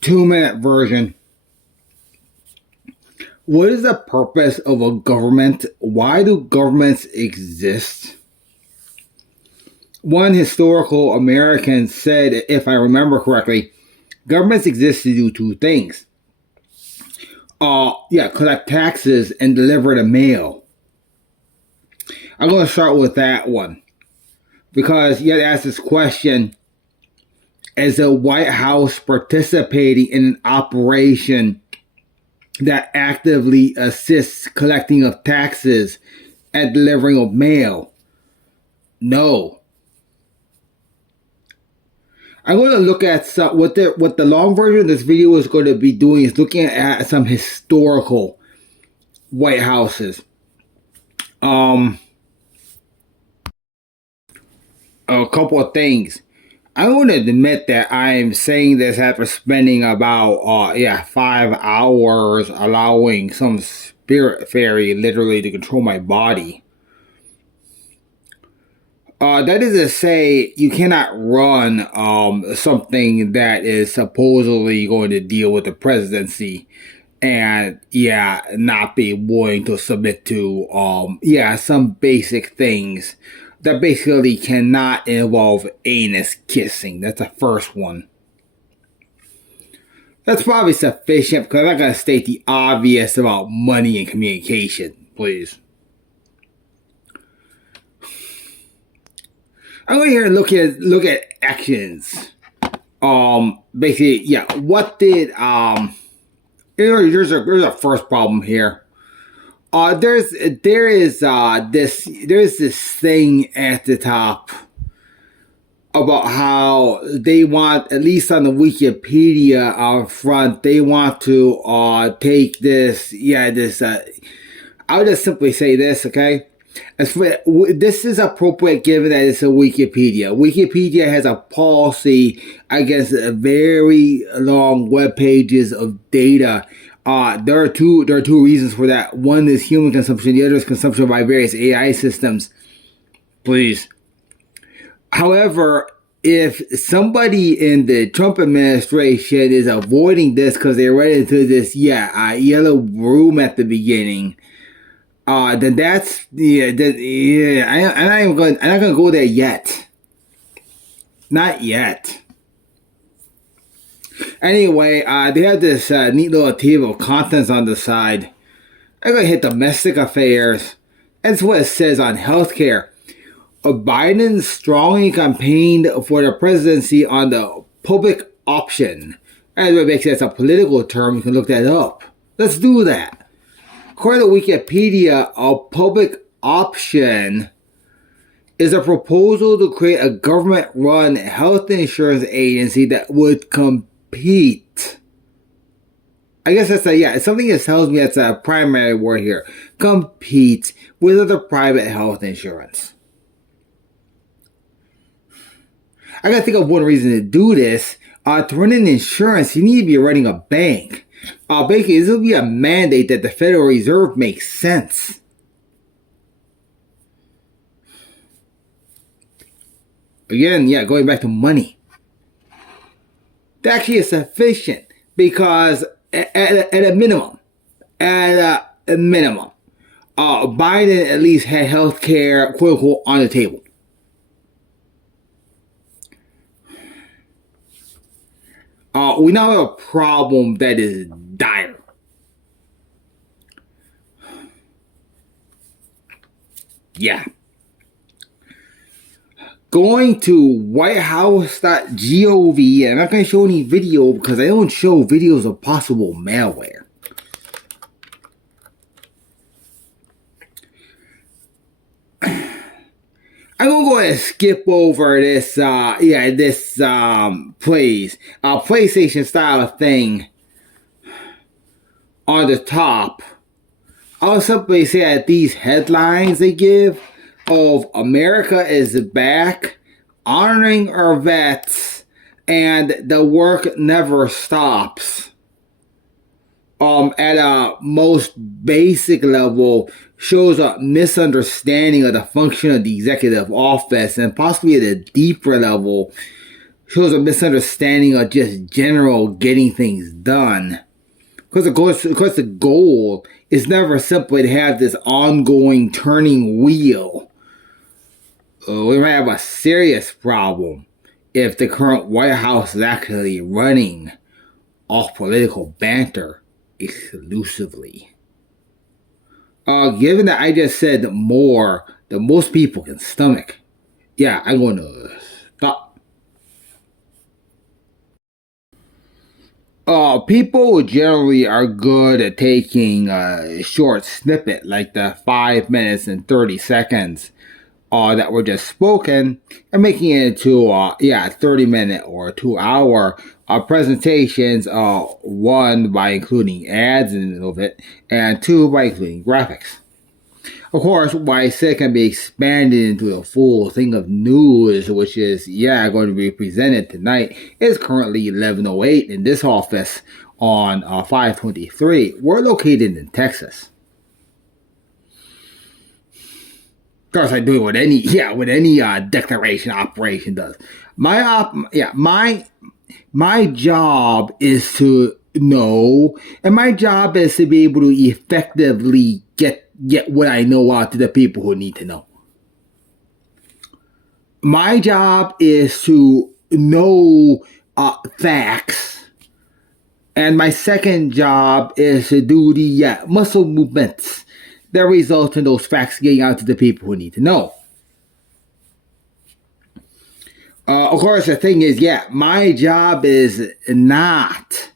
2-minute version. What is the purpose of a government? Why do governments exist? One historical American said, if I remember correctly, governments exist to do two things. Collect taxes and deliver the mail. I'm going to start with that one. Because you have to ask this question, is the White House participating in an operation that actively assists collecting of taxes and delivering of mail? No. I'm going to look at what the long version of this video is going to be doing is looking at some historical White Houses. A couple of things. I want to admit that I'm saying this after spending about 5 hours allowing some spirit fairy literally to control my body. That is to say, you cannot run something that is supposedly going to deal with the presidency and not be willing to submit to some basic things that basically cannot involve anus kissing. That's the first one. That's probably sufficient because I'm not going to state the obvious about money and communication, please. I'm going here and look at actions. Basically, what did there's a first problem here. There's this thing at the top about how they want, at least on the Wikipedia front, they want to take this. I'll just simply say this, okay? This is appropriate given that it's a Wikipedia. Wikipedia has a policy against very long web pages of data. There are two reasons for that. One is human consumption. The other is consumption by various AI systems. Please. However, if somebody in the Trump administration is avoiding this because they read into this yellow room at the beginning, then that's I'm not gonna go there yet. Not yet. Anyway, they have this neat little table of contents on the side. I'm going to hit domestic affairs. That's what it says on healthcare. Biden strongly campaigned for the presidency on the public option. As what makes it a political term, you can look that up. Let's do that. According to Wikipedia, a public option is a proposal to create a government-run health insurance agency that would compete. I guess that's something that tells me that's a primary word here. Compete with other private health insurance. I gotta think of one reason to do this. To run an insurance, you need to be running a bank. Basically, this will be a mandate that the Federal Reserve makes sense. Again, going back to money. That actually is sufficient because at a minimum, Biden at least had health care, quote unquote, on the table. We now have a problem that is dire. Going to whitehouse.gov, and I'm not going to show any video because I don't show videos of possible malware. I'm going to go ahead and skip over this, PlayStation style thing on the top. I'll simply say that these headlines they give of America is back, honoring our vets, and the work never stops. At a most basic level, shows a misunderstanding of the function of the executive office, and possibly at a deeper level, shows a misunderstanding of just general getting things done. Because the goal is never simply to have this ongoing turning wheel. We might have a serious problem if the current White House is actually running off political banter exclusively. Given that I just said more than most people can stomach, yeah, I'm going to stop. People generally are good at taking a short snippet, like the 5 minutes and 30 seconds that were just spoken, and making it into 30-minute or 2-hour presentations. One, by including ads in the middle of it, and two, by including graphics. Of course, what I said can be expanded into a full thing of news, which is, going to be presented tonight. It's currently 11:08 in this office on 523. We're located in Texas. Of course, I do it with any declaration operation does. My job is to know, and my job is to be able to effectively get what I know out to the people who need to know. My job is to know facts, and my second job is to do the muscle movements that result in those facts getting out to the people who need to know. Of course, the thing is, my job is not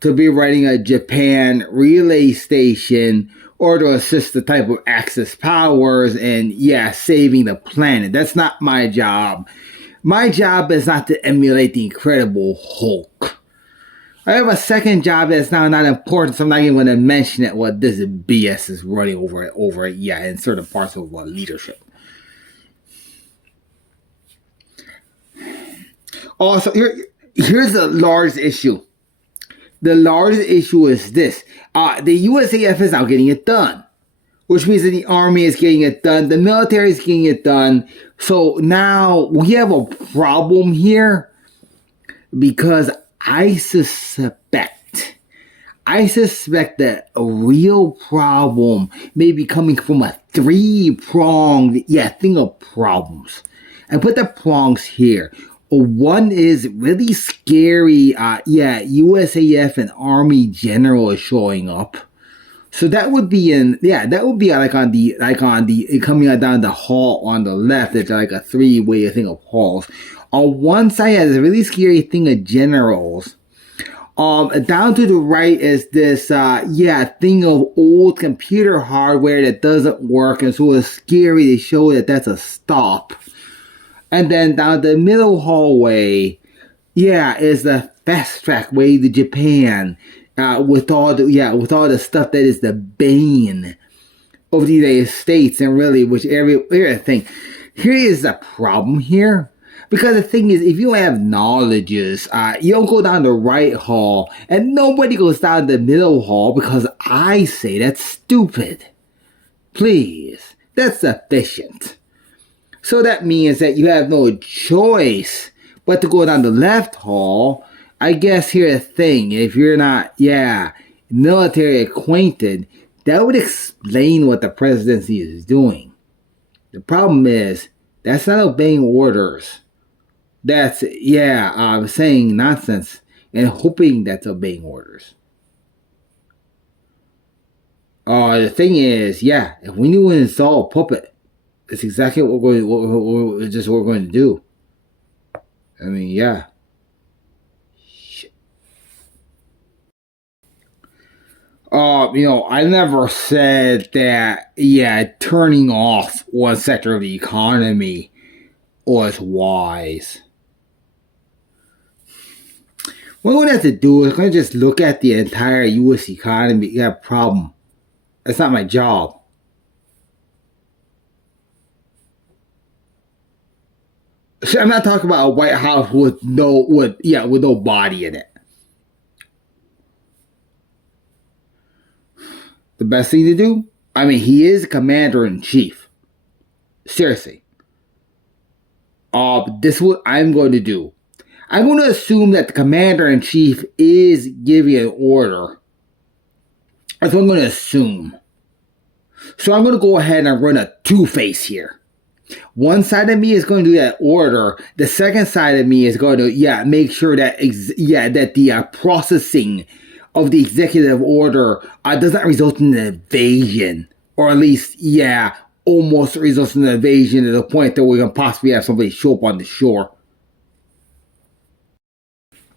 to be running a Japan relay station or to assist the type of Axis powers and, saving the planet. That's not my job. My job is not to emulate the Incredible Hulk. I have a second job that's now not important, so I'm not even going to mention it. What this BS is running over it, in certain parts of leadership. Also, here's the largest issue. The largest issue is this. The USAF is now getting it done, which means that the Army is getting it done. The military is getting it done. So now we have a problem here because I suspect that a real problem may be coming from a three-pronged, thing of problems. I put the prongs here. One is really scary. USAF and Army general is showing up. So that would be on the coming down the hall on the left. It's like a three-way thing of halls. On one side has a really scary thing of generals. Down to the right is this thing of old computer hardware that doesn't work, and so it's scary to show that that's a stop. And then down the middle hallway, is the fast track way to Japan, with all the stuff that is the bane of the United States, and really everything. Here is the problem here, because the thing is, if you have knowledges, you don't go down the right hall, and nobody goes down the middle hall because I say that's stupid. Please, that's efficient. So that means that you have no choice but to go down the left hall. I guess here's the thing. If you're not, military acquainted, that would explain what the presidency is doing. The problem is, that's not obeying orders. That's, saying nonsense and hoping that's obeying orders. The thing is, if we knew to install a puppet, it's exactly what we're going to do. I mean, Shit. I never said that, turning off one sector of the economy was wise. What we're going to have to do is going to just look at the entire U.S. economy. You have a problem. That's not my job. So I'm not talking about a White House with no body in it. The best thing to do? I mean, he is commander-in-chief. Seriously. This is what I'm going to do. I'm going to assume that the commander-in-chief is giving an order. That's what I'm going to assume. So I'm going to go ahead and run a two-face here. One side of me is going to do that order. The second side of me is going to, make sure that, that the processing of the executive order does not result in an invasion. Or at least, almost results in an invasion to the point that we can possibly have somebody show up on the shore.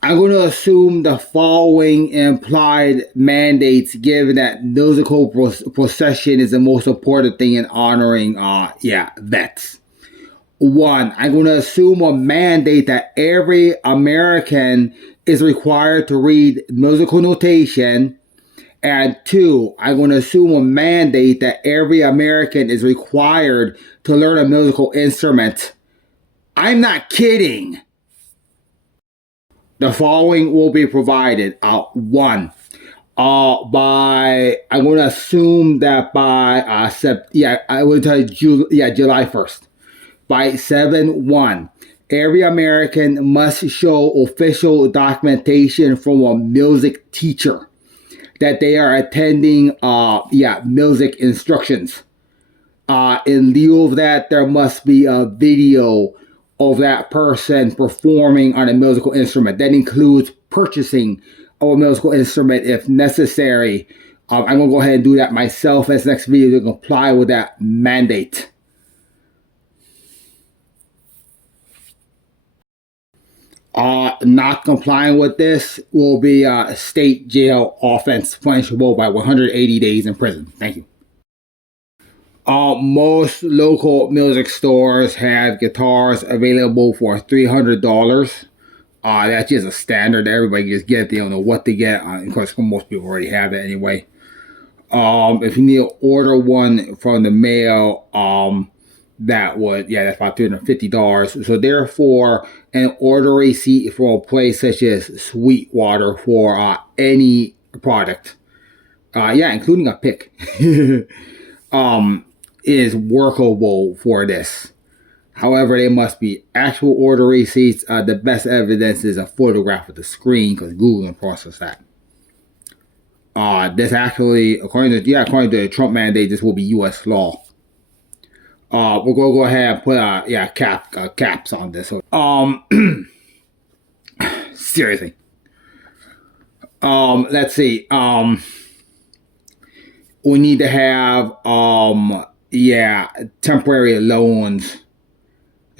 I'm going to assume the following implied mandates, given that musical procession is the most important thing in honoring, vets. One, I'm going to assume a mandate that every American is required to read musical notation. And two, I'm going to assume a mandate that every American is required to learn a musical instrument. I'm not kidding. The following will be provided. One, I'm going to assume that by I will tell you, July 1st. By 7/1, every American must show official documentation from a music teacher that they are attending music instructions. In lieu of that, there must be a video of that person performing on a musical instrument. That includes purchasing of a musical instrument if necessary. I'm going to go ahead and do that myself as next video to comply with that mandate. Not complying with this will be a state jail offense punishable by 180 days in prison. Thank you. Most local music stores have guitars available for $300. That's just a standard. Everybody just get it. They don't know what to get. Of course, most people already have it anyway. If you need to order one from the mail, that's about $350. So therefore, an order receipt for a place such as Sweetwater for any product, including a pick, is workable for this. However, they must be actual order receipts. The best evidence is a photograph of the screen because Google can process that. This actually, according to the Trump mandate, this will be U.S. law. We're going to go ahead and put caps on this. Seriously. Let's see. We need to have temporary loans.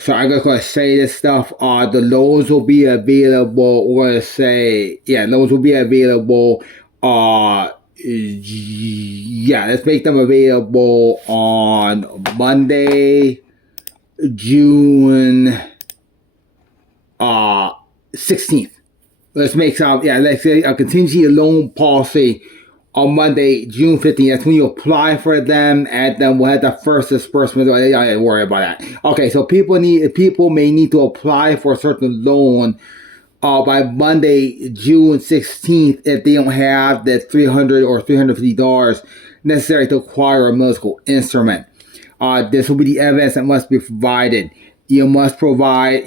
So I'm just going to say this stuff. The loans will be available. We're going to say, loans will be available. Let's make them available on Monday, June 16th. Let's make let's say a contingency loan policy on Monday, June 15th. That's when you apply for them, and then we'll have the first disbursement. I don't worry about that. Okay, so people may need to apply for a certain loan by Monday, June 16th, if they don't have the $300 or $350 necessary to acquire a musical instrument. This will be the evidence that must be provided. You must provide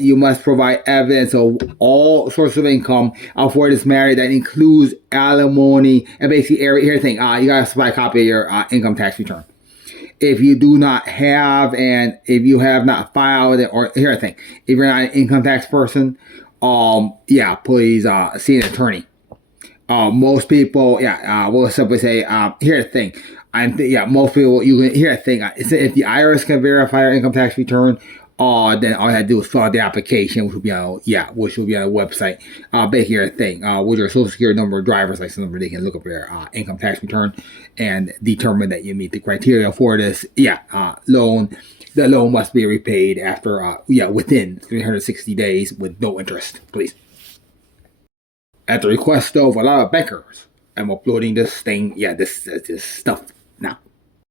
evidence of all sources of income for this marriage that includes alimony and basically everything. You gotta supply a copy of your income tax return. If you do not have, and if you have not filed it, or here's the thing, if you're not an income tax person, please see an attorney. Most people, will simply say, here's the thing. Most people, here's the thing. If the IRS can verify your income tax return, then all I had to do is fill out the application, which will be on, the website. But here's the thing. With your social security number, driver's license number, they can look up your income tax return and determine that you meet the criteria for this, loan. The loan must be repaid after, within 360 days with no interest, please. At the request of a lot of bankers, I'm uploading this thing, this stuff now.